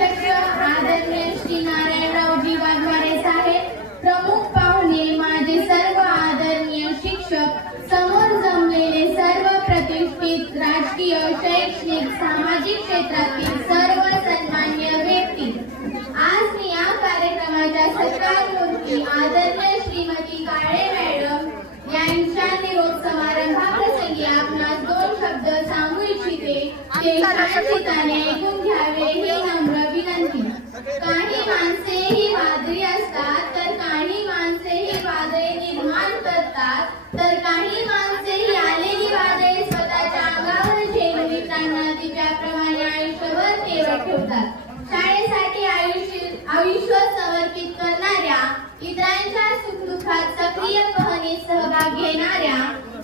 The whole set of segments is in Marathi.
अध्यक्ष आदरणीय श्री नारायणरावजी वाघमारे साहेब, प्रमुख पाहुणे, माझे सर्व आदरणीय शिक्षक, समोर जमलेले सर्व प्रतिष्ठित राजकीय, शैक्षणिक, सामाजिक क्षेत्रातील सर्व सन्मान्य व्यक्ती, आज मी या कार्यक्रमाच्या सत्कारमूर्ती आदरणीय श्रीमती काळे मॅडम यांच्या निरोप समारंभाप्रसंगी आपणास 2 शब्द सांगू इच्छिते, ते शांतपणे ऐकून घ्यावे ही नम्र विनंती. काही माणसे ही वादळी असतात, तर काही माणसे ही वादळे निर्माण करतात, तर काही माणसे ही आलेली वादळे स्वतःच्या अंगावर झेलून इतरांना दिव्याप्रमाणे आयुष्यभर तेवत ठेवतात. शाळेसाठी आयुष्य समर्पित करणाऱ्या, इतरांच्या सुखदुःखात सक्रियपणे सहभाग घेणाऱ्या,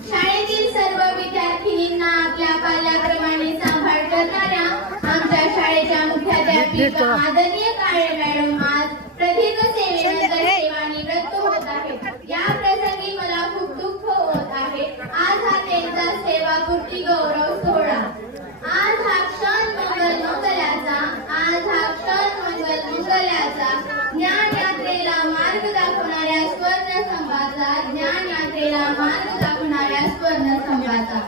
शाळेतील सर्व विद्यार्थिनींना आपल्या पाल्याप्रमाणे सांभाळ करणाऱ्या आमच्या शाळेच्या मुख्याध्यापिका आदरणीय काळे मॅडम आज प्रदीर्घ सेवेनंतर सेवानिवृत्त होत आहेत. या प्रसंगी मला खूप दुःख होत आहे. आज हा त्यांचा सेवापूर्ती गौरव सोहळा. आज हा क्षण मंगल्याचा, आज हा क्षण मंगल्याचा, ज्ञान यात्रेला मार्ग दाखवणाऱ्या स्वर्ण संघाचा, ज्ञान यात्रेला मार्ग दाखवणाऱ्या स्वर्ण संघाचा.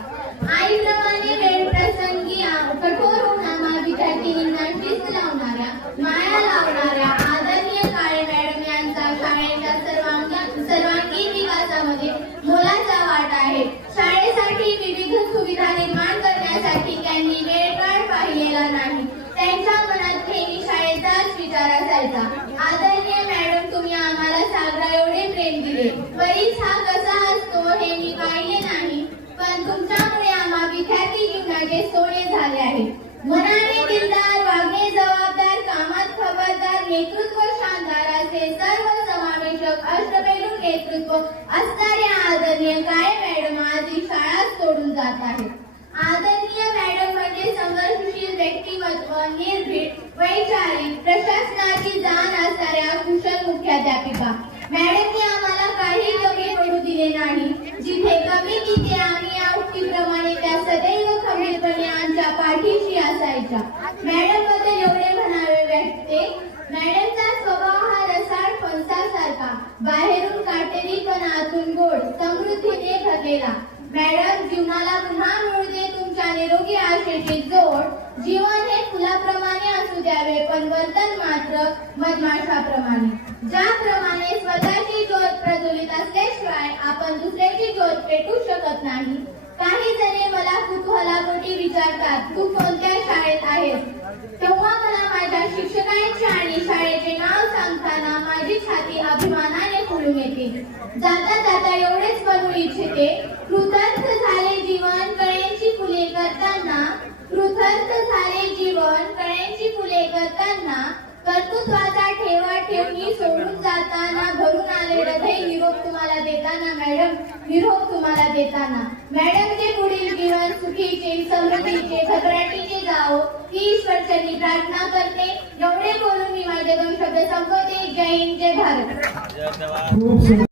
आईप्रमाणे वेळ प्रसंगी कठोर उन्हामा विद्यार्थिनींना शिस्त लावणाऱ्या, माया लावणाऱ्या आदरणीय काळे मॅडम यांचा शाळेच्या सर्वांगीण विकासामध्ये मोलाचा वाटा आहे. शाळेसाठी विविध सुविधा निर्माण करण्यासाठी त्यांनी वेळकाळ पाहिलेला नाही. त्यांच्या मनात नेहमी शाळेचाच विचार असायचा. आदरणीय मॅडम, तुम्ही आम्हाला सागरा एवढे प्रेम दिले. बरीच हा कसा असतो हे मी पाहिले नाही, पण तुमच्यामुळे आम्हा विद्यार्थी जीवनाचे सोने झाले आहे. मनाने दिलदार, वागणे जबाबदार, कामात खबरदार, नेतृत्व शानदार असे सर्व समावेशक अष्टपैलू नेतृत्व असणारे आदरणीय काळे मॅडम आज ही शाळा सोडून जात आहेत. आदरणीय मॅडम म्हणजे संघर्षशील व्यक्तिमत्व, निर्भीड, वैचारिक, प्रशासनाची जाण असणाऱ्या कुशल मुख्याध्यापिका. मॅडमने आम्हाला काही कमी पडू दिले नाही. जिथे कमी तिथे आम्ही या उक्तीप्रमाणे त्या सदैव खंबीरपणे आमच्या पाठीशी असायच्या. मॅडम बद्दल एवढे म्हणावे वाटते, मॅडमचा स्वभाव हा रसाळ फणसासारखा, बाहेरून काटेरी पण आतून गोड, समृद्धीने भरलेला. मॅडम, जीवनाला पुन्हा मिळू दे तुमच्या निरोगी आशेची जोड. जीवन हे फुलाप्रमाणे असू द्यावे, पण वर्तन मात्र मधमाशाप्रमाणे. ज्याप्रमाणे स्वतःची ज्योत प्रज्वलित असल्याशिवाय आपण दुसऱ्याची ज्योत पेटू शकत नाही. काही जणे मला कुतूहलापोटी विचारतात, तू कोणत्या शाळेत आहेस? तेव्हा मला माझ्या शिक्षकांचे आणि शाळेचे नाव सांगताना माझी छाती अभिमानाने फुलून येते. जाता जाता एवढेच बनवू इच्छिते, कृतार्थ झाले जीवन कळ्यांची फुले करताना, कृतार्थ झाले जीवन कळ्यांची फुले करताना, कर्तृत्वाचा ठेवा ठेवणी सोडून जाताना, भरून आले हृदय निरोप तुम्हाला देताना. मॅडम, निरोप तुम्हाला देताना. मॅडमचे पुढील जीवन सुखीचे, समृद्धीचे, भरभराटीचे जावो ही ईश्वरचरणी प्रार्थना करते. एवढे बोलून मी माझे 2 शब्द संपवते. जय हिंद, जय भारत.